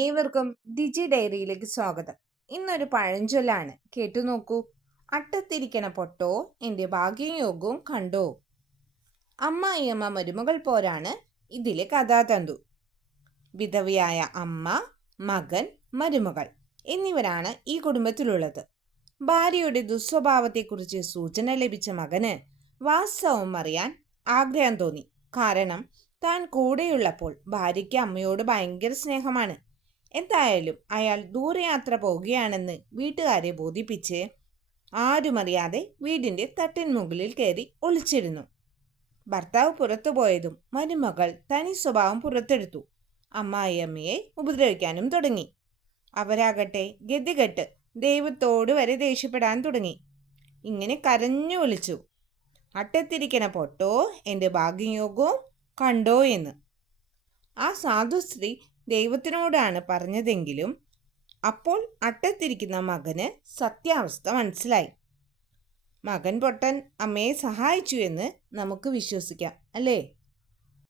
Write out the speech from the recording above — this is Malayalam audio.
ഏവർക്കും ഡിജി ഡയറിയിലേക്ക് സ്വാഗതം. ഇന്നൊരു പഴഞ്ചൊല്ലാണ്, കേട്ടു നോക്കൂ. അട്ടത്തിരിക്കണ പൊട്ടോ എൻ്റെ ഭാഗ്യയോഗവും കണ്ടോ. അമ്മായിയമ്മ മരുമകൾ പോരാണ് ഇതിലെ കഥാതന്തു. വിധവയായ അമ്മ, മകൻ, മരുമകൾ എന്നിവരാണ് ഈ കുടുംബത്തിലുള്ളത്. ഭാര്യയുടെ ദുസ്വഭാവത്തെക്കുറിച്ച് സൂചന ലഭിച്ച മകന് വാസ്തവം അറിയാൻ ആഗ്രഹം തോന്നി. കാരണം താൻ കൂടെയുള്ളപ്പോൾ ഭാര്യയ്ക്ക് അമ്മയോട് ഭയങ്കര സ്നേഹമാണ്. എന്തായാലും അയാൾ ദൂരയാത്ര പോവുകയാണെന്ന് വീട്ടുകാരെ ബോധിപ്പിച്ച് ആരുമറിയാതെ വീടിൻ്റെ തട്ടിൻ മുകളിൽ കയറി ഒളിച്ചിരുന്നു. ഭർത്താവ് പുറത്തു പോയതും മരുമകൾ തനി സ്വഭാവം പുറത്തെടുത്തു. അമ്മായിയമ്മയെ ഉപദ്രവിക്കാനും തുടങ്ങി. അവരാകട്ടെ ഗതികെട്ട് ദൈവത്തോട് വരെ ദേഷ്യപ്പെടാൻ തുടങ്ങി. ഇങ്ങനെ കരഞ്ഞു വിളിച്ചു, അട്ടത്തിരിക്കണ പൊട്ടോ എൻ്റെ ഭാഗ്യയോഗവും കണ്ടോ എന്ന്. ആ സാധുസ്ത്രീ ദൈവത്തിനോടാണ് പറഞ്ഞതെങ്കിലും അപ്പോൾ അട്ടത്തിരിക്കുന്ന മകന് സത്യാവസ്ഥ മനസ്സിലായി. മകൻ പൊട്ടൻ അമ്മയെ സഹായിച്ചു എന്ന് നമുക്ക് വിശ്വസിക്കാം, അല്ലേ?